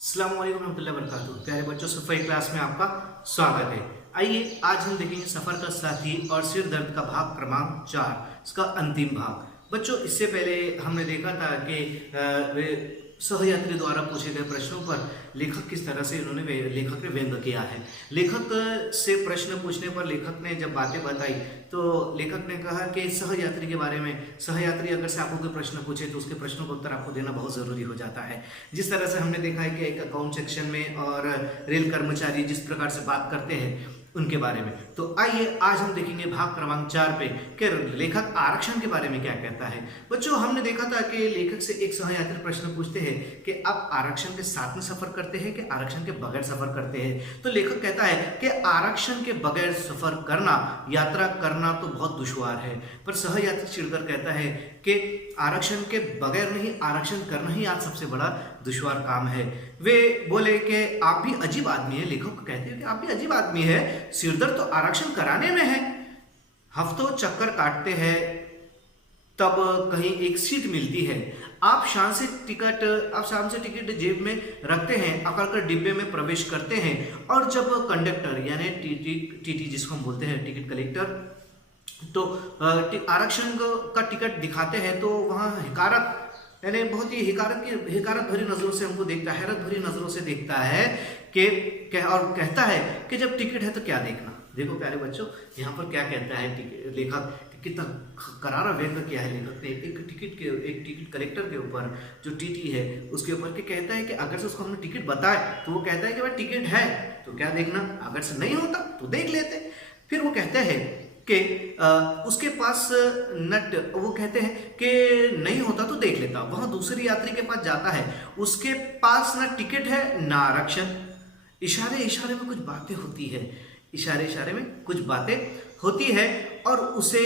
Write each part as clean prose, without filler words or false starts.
अस्सलाम वालेकुम रहमतुल्लाहि व बरकातुहू। प्यारे बच्चों, सफाई क्लास में आपका स्वागत है। आइए आज हम देखेंगे सफर का साथी और सिर दर्द का भाग क्रमांक 4, इसका अंतिम भाग। बच्चों, इससे पहले हमने देखा था कि वे सहयात्री द्वारा पूछे गए प्रश्नों पर लेखक किस तरह से लेखक ने व्यंग किया है। लेखक से प्रश्न पूछने पर लेखक ने जब बातें बताई तो लेखक ने कहा कि सहयात्री के बारे में, सहयात्री अगर से आपको कोई प्रश्न पूछे तो उसके प्रश्नों का उत्तर आपको देना बहुत जरूरी हो जाता है। जिस तरह से हमने देखा है कि एक अकाउंट सेक्शन में और रेल कर्मचारी जिस प्रकार से बात करते हैं उनके बारे में। तो आइए आज हम देखेंगे भाग क्रमांक 4 पे कि लेखक आरक्षण के बारे में क्या कहता है। बच्चों, हमने देखा था कि लेखक से एक सहयात्री प्रश्न पूछते हैं कि आप आरक्षण के साथ में सफर करते हैं कि आरक्षण के बगैर सफर करते हैं। तो लेखक कहता है कि आरक्षण के बगैर सफर करना, यात्रा करना तो बहुत दुश्वार है। पर सहयात्री चिढ़कर कहता है कि आरक्षण के बगैर नहीं, आरक्षण करना ही आज सबसे बड़ा दुश्वार काम है। वे बोले कि आप भी अजीब आदमी है। लेखक को कहते हैं कि आप भी अजीब आदमी है, सिरदर्द तो आरक्षण कराने में है। हफ्तों चक्कर काटते हैं तब कहीं एक सीट मिलती है। आप शाम से टिकट जेब में रखते हैं, अकड़कर डिब्बे में प्रवेश करते हैं और जब कंडक्टर यानी टीटी जिसको हम बोलते हैं टिकट कलेक्टर, तो आरक्षण का टिकट दिखाते हैं तो वहाँ हिकारत यानी बहुत ही हिकारत भरी नजरों से हमको देखता है, हैरत भरी नजरों से देखता है कि और कहता है कि जब टिकट है तो क्या देखना। देखो प्यारे बच्चों, यहाँ पर क्या कहता है लेखक, कितना करारा व्यंग किया है लेखक ने एक टिकट कलेक्टर के ऊपर, जो टीटी है उसके ऊपर, के कहता है कि अगर से उसको हमने टिकट बताए तो वो कहता है कि भाई टिकट है तो क्या देखना, अगर से नहीं होता तो देख लेते। फिर वो कहते हैं कि उसके पास वो कहते हैं कि नहीं होता तो देख लेता। वहां दूसरी यात्री के पास जाता है, उसके पास ना टिकट है ना आरक्षण। इशारे इशारे में कुछ बातें होती है, इशारे इशारे में कुछ बातें होती है और उसे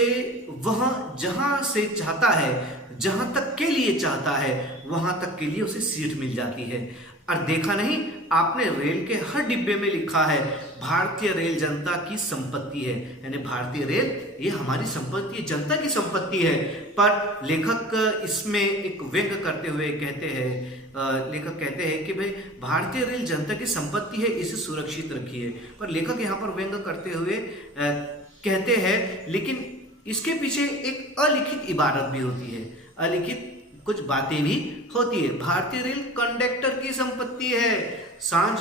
वहां जहां से चाहता है, जहां तक के लिए चाहता है वहां तक के लिए उसे सीट मिल जाती है। और देखा नहीं आपने, रेल के हर डिब्बे में लिखा है भारतीय रेल जनता की संपत्ति है, यानी भारतीय रेल ये हमारी संपत्ति है, जनता की संपत्ति है। पर लेखक इसमें एक व्यंग करते हुए कहते हैं, लेखक कहते हैं कि भाई भारतीय रेल जनता की संपत्ति है, इसे सुरक्षित रखिए। पर लेखक यहाँ पर व्यंग करते हुए कहते हैं लेकिन इसके पीछे एक अलिखित इबारत भी होती है, अलिखित कुछ बातें भी होती है। भारतीय रेल कंडक्टर की संपत्ति है, सांझ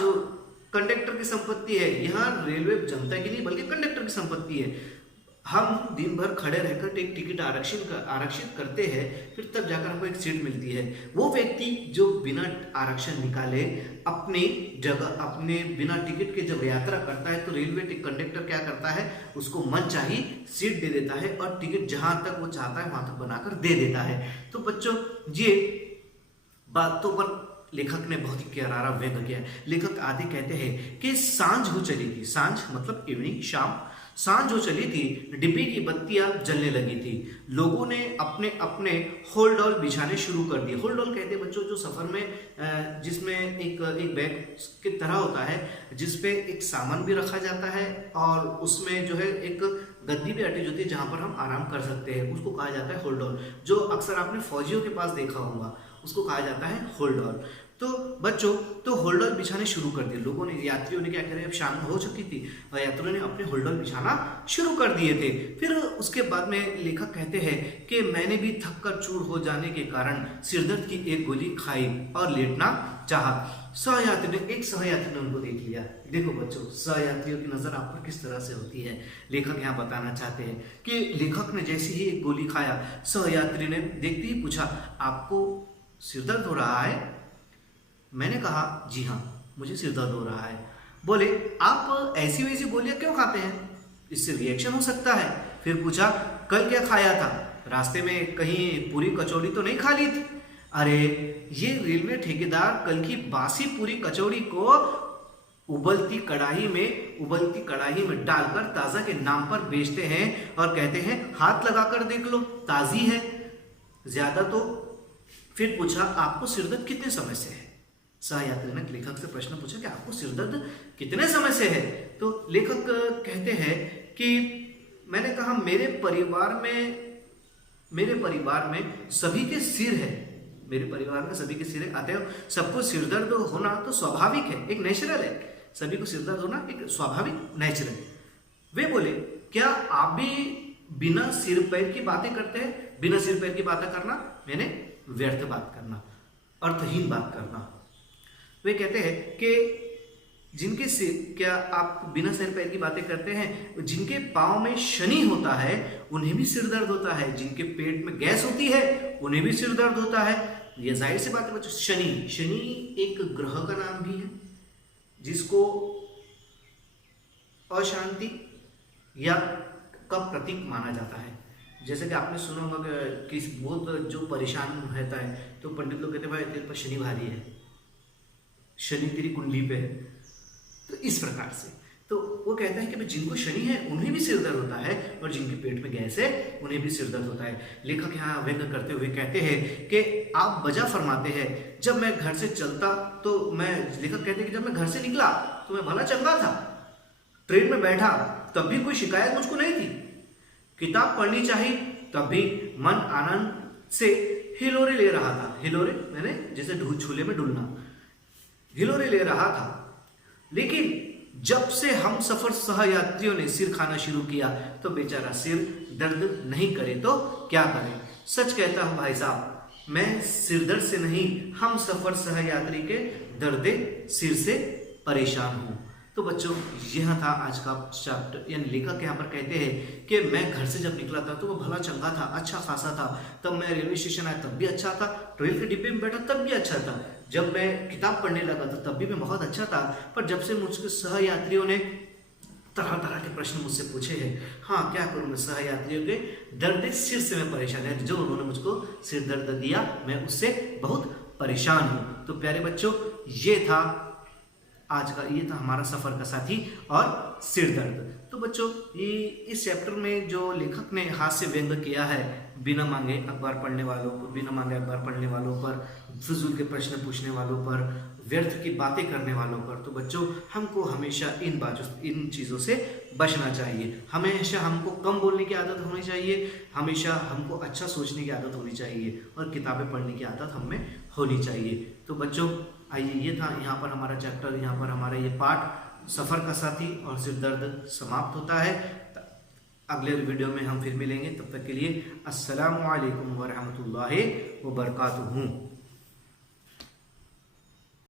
कंडक्टर की संपत्ति है। यहाँ रेलवे जनता की नहीं बल्कि कंडक्टर की संपत्ति है। हम दिन भर खड़े रहकर एक टिकट आरक्षित करते हैं, फिर तब जाकर हमको एक सीट मिलती है। वो व्यक्ति जो बिना आरक्षण निकाले अपनी जगह, अपने बिना टिकट के जब यात्रा करता है तो रेलवे कंडक्टर क्या करता है, उसको मनचाही सीट दे देता है और टिकट जहां तक वो चाहता है वहां तक बनाकर दे देता है। तो बच्चों, ये बातों पर लेखक ने बहुत ही करारा व्यंग किया है। लेखक आगे कहते हैं कि सांझ हो चली थी, सांझ मतलब इवनिंग, शाम, सांझ हो चली थी, डिब्बी की बत्तियां जलने लगी थी। लोगों ने अपने अपने होल्डॉल बिछाने शुरू कर दिए। होल्डॉल कहते हैं बच्चों जो सफर में जिसमें एक बैग की तरह होता है जिसपे एक सामान भी रखा जाता है और उसमें जो है एक गद्दी भी अटैच होती है जहां पर हम आराम कर सकते हैं, उसको कहा जाता है होल्डॉल। जो अक्सर आपने फौजियों के पास देखा होगा उसको कहा जाता है होल्डॉल। तो बच्चों, तो होल्डर बिछाने शुरू कर दिए लोगों ने। यात्रियों ने क्या करें, अब शाम हो चुकी थी और यात्रियों ने अपने होल्डर बिछाना शुरू कर दिए थे। फिर उसके बाद में लेखक कहते हैं कि मैंने भी थक कर चूर हो जाने के कारण सिरदर्द की एक गोली खाई और लेटना चाहा। एक सहयात्री ने उनको देख लिया। देखो बच्चों, सहयात्रियों की नजर आप पर किस तरह से होती है। लेखक यहाँ बताना चाहते हैं कि लेखक ने जैसे ही एक गोली खाया, सहयात्री ने देखते ही पूछा, आपको सिरदर्द हो रहा है? मैंने कहा जी हाँ, मुझे सिर दर्द हो रहा है। बोले आप ऐसी वैसी गोलियां क्यों खाते हैं, इससे रिएक्शन हो सकता है। फिर पूछा कल क्या खाया था, रास्ते में कहीं पूरी कचौड़ी तो नहीं खा ली थी? अरे ये रेलवे ठेकेदार कल की बासी पूरी कचौड़ी को उबलती कढ़ाई में डालकर ताजा के नाम पर बेचते हैं और कहते हैं हाथ लगाकर देख लो ताजी है ज्यादा तो। फिर पूछा आपको सिरदर्द कितने समय से है? सहयात्री ने लेखक से प्रश्न पूछा कि आपको सिरदर्द कितने समय से है? तो लेखक कहते हैं कि मैंने कहा मेरे परिवार में सभी के सिर है, मेरे परिवार में सभी के सिर आते हैं, सबको सिरदर्द होना तो स्वाभाविक है, एक नेचुरल है, सभी को सिरदर्द होना एक स्वाभाविक नेचुरल। वे बोले क्या आप भी बिना सिर पैर की बातें करते हैं? बिना सिर पैर की बातें करना मैंने व्यर्थ बात करना, अर्थहीन बात करना। वे कहते हैं कि जिनके सिर, क्या आप बिना सिर पैर की बातें करते हैं? जिनके पाँव में शनि होता है उन्हें भी सिर दर्द होता है, जिनके पेट में गैस होती है उन्हें भी सिर दर्द होता है। ये जाहिर सी बात है बच्चों। शनि एक ग्रह का नाम भी है जिसको अशांति या का प्रतीक माना जाता है। जैसे कि आपने सुना होगा कि बहुत जो परेशान रहता है तो पंडित लोग कहते हैं भाई तेरे पर शनि भारी है, शनि तेरी कुंडली पे है, तो इस प्रकार से। तो वो कहता है कि जिनको शनि है उन्हें भी सिर दर्द होता है और जिनके पेट में गैस है उन्हें भी सिर दर्द होता है। लेखक यहाँ व्यंग करते हुए कहते हैं कि आप वजह फरमाते हैं जब मैं घर से चलता तो लेखक कहते हैं कि जब मैं घर से निकला तो मैं भला चंगा था, ट्रेन में बैठा तब भी कोई शिकायत मुझको नहीं थी, किताब पढ़नी चाहिए तब भी मन आनंद से हिलोरे ले रहा था। हिलोरे मैंने जैसे झूले में डुलना, हिलोरे ले रहा था। लेकिन जब से हम सफर सहयात्रियों ने सिर खाना शुरू किया तो बेचारा सिर दर्द नहीं करे तो क्या करे। सच कहता हूं भाई साहब, मैं सिर दर्द से नहीं, हम सफर सहयात्री के दर्द सिर से परेशान हूं। तो बच्चों यह था आज का चैप्टर। यानी लेखक यहाँ पर कहते हैं कि मैं घर से जब निकला था तो वो भला चंगा था, अच्छा खासा था, तब मैं रेलवे स्टेशन आया तब भी अच्छा था, ट्रेन के डिब्बे में बैठा तब भी अच्छा था, जब मैं किताब पढ़ने लगा था तब भी मैं बहुत अच्छा था। पर जब से मुझके सहयात्रियों ने तरह तरह के प्रश्न मुझसे पूछे हैं, हाँ क्या करूँ मैं, सहयात्रियों के दर्द सिर से मैं परेशान है, जो उन्होंने मुझको सिर दर्द दिया मैं उससे बहुत परेशान हूँ। तो प्यारे बच्चों ये था आज का, ये था हमारा सफर का साथी और सिर दर्द। तो बच्चों ये इस चैप्टर में जो लेखक ने हास्य व्यंग किया है बिना मांगे अखबार पढ़ने वालों को, बिना मांगे अखबार पढ़ने वालों पर, फिजूल के प्रश्न पूछने वालों पर, व्यर्थ की बातें करने वालों पर, तो बच्चों हमको हमेशा इन चीज़ों से बचना चाहिए। हमेशा हमको कम बोलने की आदत होनी चाहिए, हमेशा हमको अच्छा सोचने की आदत होनी चाहिए और किताबें पढ़ने की आदत हमें होनी चाहिए। तो बच्चों आइए ये था यहाँ पर हमारा चैप्टर, यहाँ पर हमारा ये पाठ सफ़र का साथी और सिर दर्द समाप्त होता है। अगले वीडियो में हम फिर मिलेंगे, तब तक के लिए अस्सलामु अलैकुम व रहमतुल्लाहि व बरकातुहू।